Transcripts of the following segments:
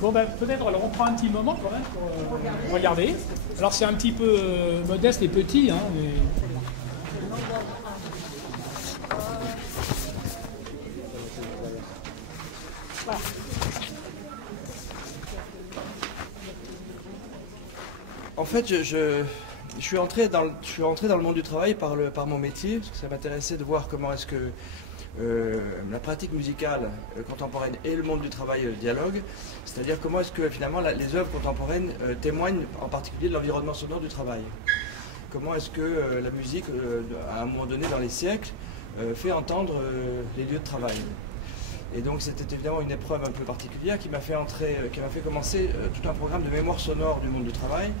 Bon ben peut-être alors on prend un petit moment quand même pour regarder. Alors c'est un petit peu modeste et petit, hein, mais... Voilà. En fait, je suis entré dans le monde du travail par mon métier, parce que ça m'intéressait de voir comment est-ce que la pratique musicale contemporaine et le monde du travail dialoguent, c'est-à-dire comment est-ce que finalement les œuvres contemporaines témoignent en particulier de l'environnement sonore du travail. Comment est-ce que la musique, à un moment donné dans les siècles, fait entendre les lieux de travail. Et donc c'était évidemment une épreuve un peu particulière qui m'a fait commencer tout un programme de mémoire sonore du monde du travail.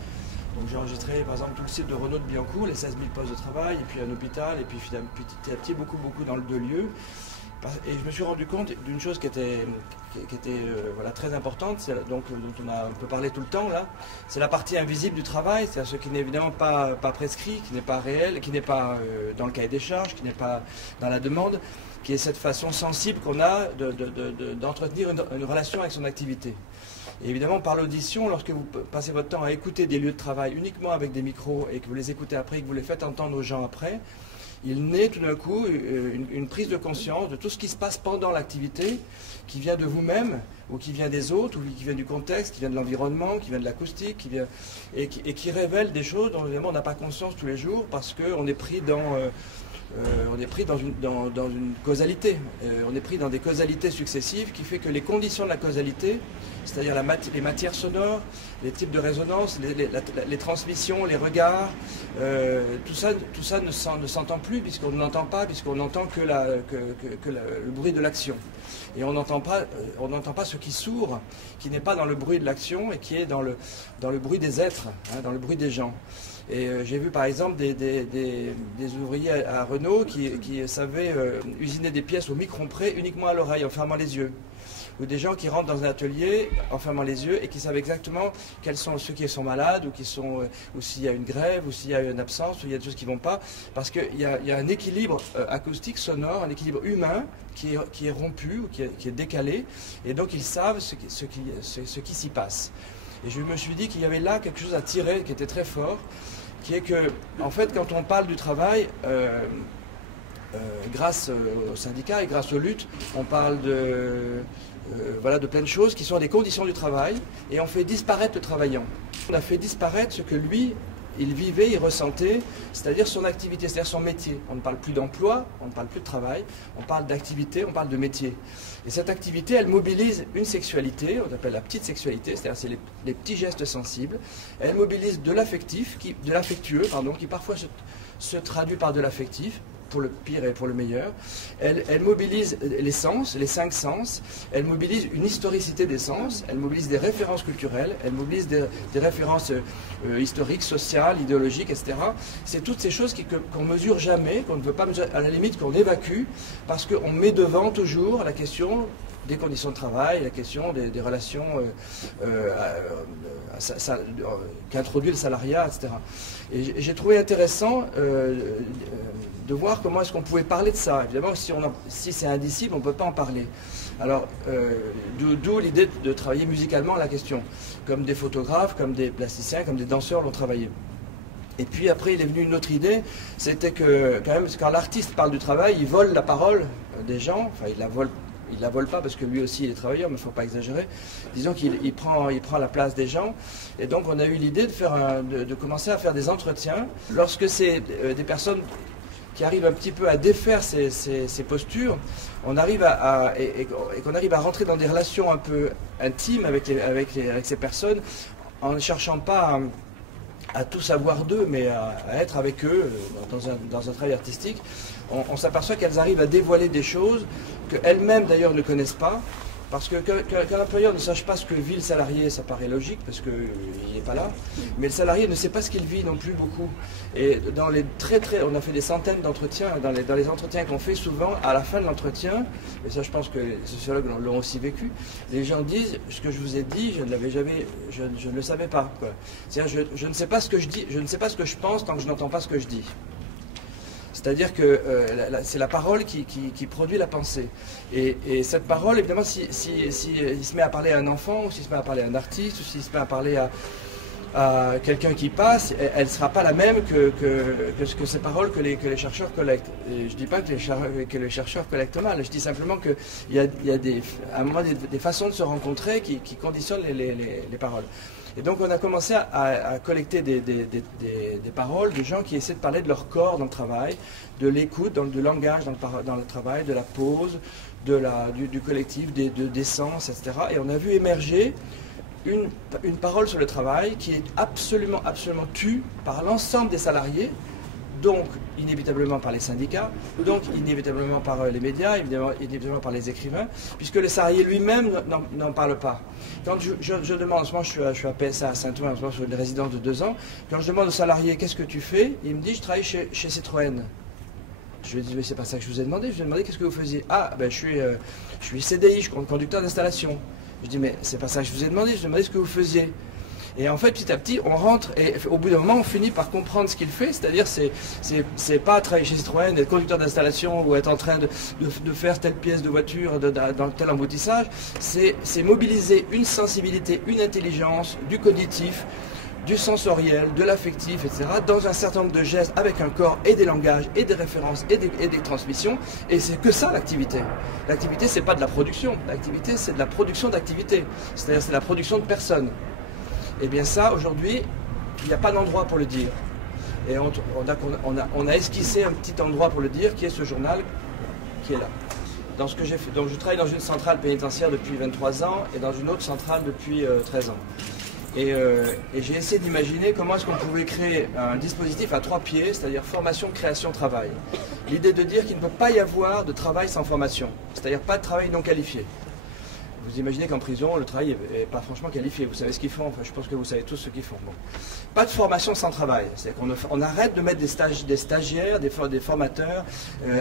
Donc j'ai enregistré par exemple tout le site de Renault de Billancourt, les 16 000 postes de travail, et puis un hôpital, et puis petit à petit beaucoup dans le deux lieux. Et je me suis rendu compte d'une chose qui était voilà, très importante, dont on a un peu parlé tout le temps là, c'est la partie invisible du travail, c'est-à-dire ce qui n'est évidemment pas prescrit, qui n'est pas réel, qui n'est pas dans le cahier des charges, qui n'est pas dans la demande, qui est cette façon sensible qu'on a d'entretenir une relation avec son activité. Et évidemment, par l'audition, lorsque vous passez votre temps à écouter des lieux de travail uniquement avec des micros et que vous les écoutez après et que vous les faites entendre aux gens après, il naît tout d'un coup une prise de conscience de tout ce qui se passe pendant l'activité, qui vient de vous-même, ou qui vient des autres, ou qui vient du contexte, qui vient de l'environnement, qui vient de l'acoustique, et qui révèle des choses dont évidemment on n'a pas conscience tous les jours parce qu'on est pris dans une causalité. On est pris dans des causalités successives qui fait que les conditions de la causalité, c'est-à-dire les matières sonores, les types de résonance, les transmissions, les regards, tout ça ne s'entend plus puisqu'on n'entend pas, puisqu'on n'entend que le bruit de l'action. Et on n'entend pas ce qui sourd, qui n'est pas dans le bruit de l'action et qui est dans le bruit des êtres, hein, dans le bruit des gens. Et j'ai vu par exemple des ouvriers à Renault qui savaient usiner des pièces au micron près uniquement à l'oreille en fermant les yeux. Ou des gens qui rentrent dans un atelier en fermant les yeux et qui savent exactement quels sont ceux qui sont malades ou s'il y a une grève ou s'il y a une absence ou il y a des choses qui ne vont pas. Parce qu'il y a un équilibre acoustique, sonore, un équilibre humain qui est rompu ou qui est décalé. Et donc ils savent ce qui s'y passe. Et je me suis dit qu'il y avait là quelque chose à tirer qui était très fort, qui est que, en fait, quand on parle du travail, grâce aux syndicats et grâce aux luttes, on parle de plein de choses qui sont des conditions du travail, et on fait disparaître le travaillant. On a fait disparaître ce que lui, il vivait, il ressentait, c'est-à-dire son activité, c'est-à-dire son métier. On ne parle plus d'emploi, on ne parle plus de travail, on parle d'activité, on parle de métier. Et cette activité, elle mobilise une sexualité, on appelle la petite sexualité, c'est-à-dire c'est les petits gestes sensibles. Elle mobilise de l'affectif, de l'affectueux, qui parfois se traduit par de l'affectif, pour le pire et pour le meilleur. Elle mobilise les sens, les 5 sens, elle mobilise une historicité des sens, elle mobilise des références culturelles, elle mobilise des références historiques, sociales, idéologiques, etc. C'est toutes ces choses qu'on ne mesure jamais, qu'on ne veut pas mesurer, à la limite qu'on évacue, parce qu'on met devant toujours la question des conditions de travail, la question des relations qu'introduit le salariat, etc. Et j'ai trouvé intéressant de voir comment est-ce qu'on pouvait parler de ça. Évidemment, si c'est indicible, on ne peut pas en parler. Alors, d'où l'idée de travailler musicalement la question, comme des photographes, comme des plasticiens, comme des danseurs l'ont travaillé. Et puis après, il est venu une autre idée, c'était que quand même, quand l'artiste parle du travail, il vole la parole des gens, enfin il la vole pas parce que lui aussi il est travailleur, mais il ne faut pas exagérer. Disons qu'il prend la place des gens. Et donc on a eu l'idée de commencer à faire des entretiens. Lorsque c'est des personnes qui arrivent un petit peu à défaire ces postures, on arrive et qu'on arrive à rentrer dans des relations un peu intimes avec ces personnes, en ne cherchant pas à tout savoir d'eux, mais à être avec eux dans un travail artistique, on s'aperçoit qu'elles arrivent à dévoiler des choses qu'elles-mêmes d'ailleurs ne connaissent pas, Parce qu'un employeur ne sache pas ce que vit le salarié, ça paraît logique, parce qu'il n'est pas là. Mais le salarié ne sait pas ce qu'il vit non plus beaucoup. Et dans les on a fait des centaines d'entretiens, dans les entretiens qu'on fait souvent, à la fin de l'entretien, et ça je pense que les sociologues l'ont aussi vécu, les gens disent, ce que je vous ai dit, je ne l'avais jamais, je ne le savais pas. C'est-à-dire, je ne sais pas ce que je dis, je ne sais pas ce que je pense tant que je n'entends pas ce que je dis. C'est-à-dire que c'est la parole qui produit la pensée. Et cette parole, évidemment, s'il se met à parler à un enfant, ou s'il se met à parler à un artiste, ou s'il se met à parler à quelqu'un qui passe, elle ne sera pas la même que ces paroles que les chercheurs collectent. Et je ne dis pas que les chercheurs collectent mal, je dis simplement qu'il y a à un moment des façons de se rencontrer qui conditionnent les paroles. Et donc on a commencé à collecter des paroles de gens qui essaient de parler de leur corps dans le travail, de l'écoute, du langage dans le travail, de la pause, du collectif, des sens, etc. Et on a vu émerger une parole sur le travail qui est absolument tue par l'ensemble des salariés, donc inévitablement par les syndicats, donc inévitablement par les médias, inévitablement par les écrivains, puisque le salarié lui-même n'en parle pas. Quand je demande, en ce moment je suis à PSA à Saint-Ouen, en ce moment sur une résidence de 2 ans, quand je demande au salarié qu'est-ce que tu fais, il me dit je travaille chez Citroën. Je lui dis mais c'est pas ça que je vous ai demandé, je vous ai demandé qu'est-ce que vous faisiez. Ah ben je suis CDI, je suis conducteur d'installation. Je dis mais c'est pas ça que je vous ai demandé, je vous ai demandé ce que vous faisiez. Et en fait, petit à petit, on rentre et au bout d'un moment, on finit par comprendre ce qu'il fait. C'est-à-dire, c'est pas travailler chez Citroën, être conducteur d'installation ou être en train de faire telle pièce de voiture dans tel emboutissage. C'est mobiliser une sensibilité, une intelligence, du cognitif, du sensoriel, de l'affectif, etc., dans un certain nombre de gestes avec un corps et des langages et des références et des transmissions. Et c'est que ça l'activité. L'activité, c'est pas de la production. L'activité, c'est de la production d'activité. C'est-à-dire, c'est la production de personnes. Et bien ça, aujourd'hui, il n'y a pas d'endroit pour le dire. Et on a esquissé un petit endroit pour le dire, qui est ce journal, qui est là. Dans ce que j'ai fait. Donc je travaille dans une centrale pénitentiaire depuis 23 ans et dans une autre centrale depuis 13 ans. Et j'ai essayé d'imaginer comment est-ce qu'on pouvait créer un dispositif à 3 pieds, c'est-à-dire formation, création, travail. L'idée de dire qu'il ne peut pas y avoir de travail sans formation, c'est-à-dire pas de travail non qualifié. Vous imaginez qu'en prison, le travail n'est pas franchement qualifié. Vous savez ce qu'ils font, enfin, je pense que vous savez tous ce qu'ils font. Bon. Pas de formation sans travail. C'est-à-dire qu'on arrête de mettre des stagiaires, des formateurs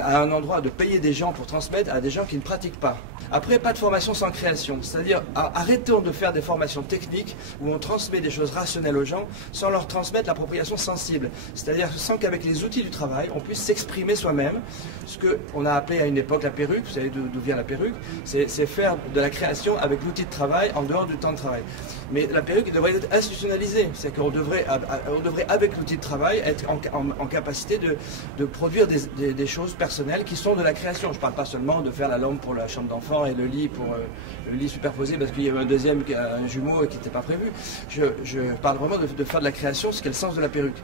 à un endroit, de payer des gens pour transmettre à des gens qui ne pratiquent pas. Après, pas de formation sans création. C'est-à-dire, arrêtons de faire des formations techniques où on transmet des choses rationnelles aux gens sans leur transmettre l'appropriation sensible. C'est-à-dire sans qu'avec les outils du travail, on puisse s'exprimer soi-même. Ce qu'on a appelé à une époque la perruque. Vous savez d'où vient la perruque? C'est faire de la création avec l'outil de travail en dehors du temps de travail. Mais la perruque devrait être institutionnalisée, c'est qu'on devrait avec l'outil de travail être en capacité de produire des choses personnelles qui sont de la création. Je ne parle pas seulement de faire la lampe pour la chambre d'enfant et le lit pour le lit superposé parce qu'il y avait un jumeau qui n'était pas prévu. Je parle vraiment de faire de la création, ce qui est le sens de la perruque.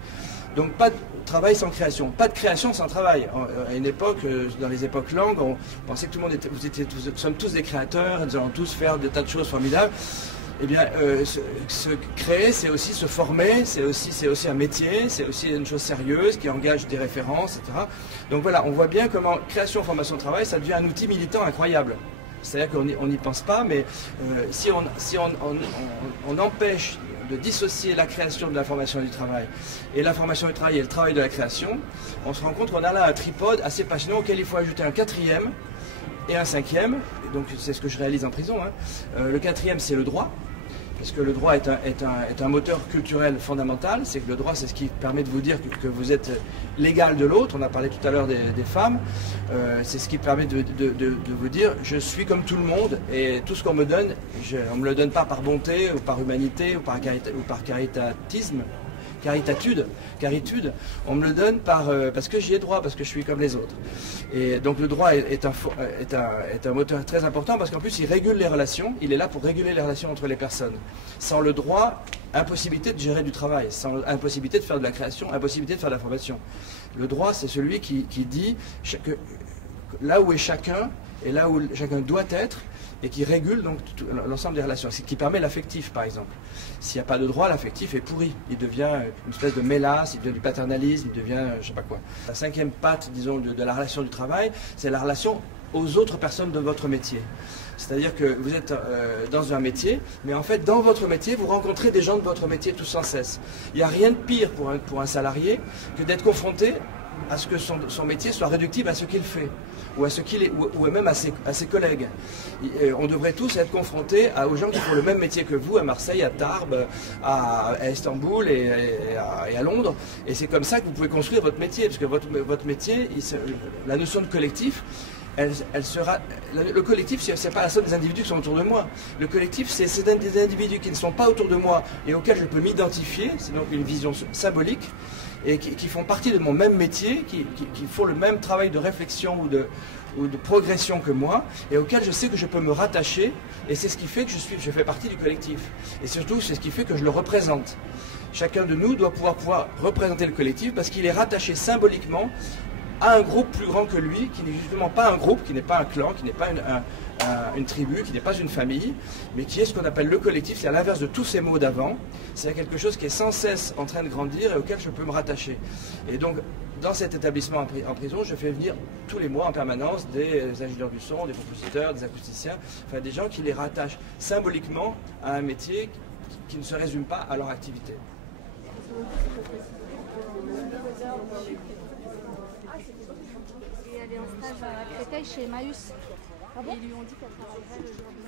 Donc pas de travail sans création, pas de création sans travail. À une époque, dans les époques longues, on pensait que tout le monde nous sommes tous des créateurs, nous allons tous faire des tas de choses formidables. Eh bien, se créer, c'est aussi se former, c'est aussi un métier, c'est aussi une chose sérieuse qui engage des références, etc. Donc voilà, on voit bien comment création, formation, travail, ça devient un outil militant incroyable. C'est-à-dire qu'on n'y pense pas, mais si on empêche de dissocier la création de la formation et du travail, et la formation du travail et le travail de la création, on se rend compte qu'on a là un tripode assez passionnant auquel il faut ajouter un 4e et un 5e, et donc c'est ce que je réalise en prison. Le 4e, c'est le droit, parce que le droit est un moteur culturel fondamental. C'est que le droit, c'est ce qui permet de vous dire que vous êtes l'égal de l'autre. On a parlé tout à l'heure des femmes. C'est ce qui permet de vous dire je suis comme tout le monde et tout ce qu'on me donne, on ne me le donne pas par bonté ou par humanité ou par caritatisme. Caritude, on me le donne parce que j'y ai droit, parce que je suis comme les autres. Et donc le droit est un moteur très important parce qu'en plus il régule les relations, il est là pour réguler les relations entre les personnes. Sans le droit, impossibilité de gérer du travail, sans impossibilité de faire de la création, impossibilité de faire de la formation. Le droit, c'est celui qui dit que là où est chacun et là où chacun doit être, et qui régule donc l'ensemble des relations, ce qui permet l'affectif par exemple. S'il n'y a pas de droit, l'affectif est pourri, il devient une espèce de mélasse, il devient du paternalisme, il devient je ne sais pas quoi. La 5e patte, disons, de la relation du travail, c'est la relation aux autres personnes de votre métier. C'est-à-dire que vous êtes dans un métier, mais en fait, dans votre métier, vous rencontrez des gens de votre métier tout sans cesse. Il n'y a rien de pire pour un salarié que d'être confronté à ce que son métier soit réductible à ce qu'il fait, ou à ce qu'il est, ou même à ses collègues. On devrait tous être confrontés aux gens qui font le même métier que vous, à Marseille, à Tarbes, à Istanbul et à Londres. Et c'est comme ça que vous pouvez construire votre métier, parce que votre métier, la notion de collectif, elle sera. Le collectif, ce n'est pas la somme des individus qui sont autour de moi. Le collectif, c'est des individus qui ne sont pas autour de moi et auxquels je peux m'identifier. C'est donc une vision symbolique et qui font partie de mon même métier, qui font le même travail de réflexion ou de progression que moi, et auquel je sais que je peux me rattacher, et c'est ce qui fait que je fais partie du collectif. Et surtout, c'est ce qui fait que je le représente. Chacun de nous doit pouvoir représenter le collectif parce qu'il est rattaché symboliquement à un groupe plus grand que lui, qui n'est justement pas un groupe, qui n'est pas un clan, qui n'est pas une tribu, qui n'est pas une famille, mais qui est ce qu'on appelle le collectif, c'est à l'inverse de tous ces mots d'avant, c'est quelque chose qui est sans cesse en train de grandir et auquel je peux me rattacher. Et donc, dans cet établissement en prison, je fais venir tous les mois en permanence des ingénieurs du son, des compositeurs, des acousticiens, enfin des gens qui les rattachent symboliquement à un métier qui ne se résume pas à leur activité. Et elle est en stage à Créteil chez Emmaüs. Et ils lui ont dit qu'elle travaillerait le jour du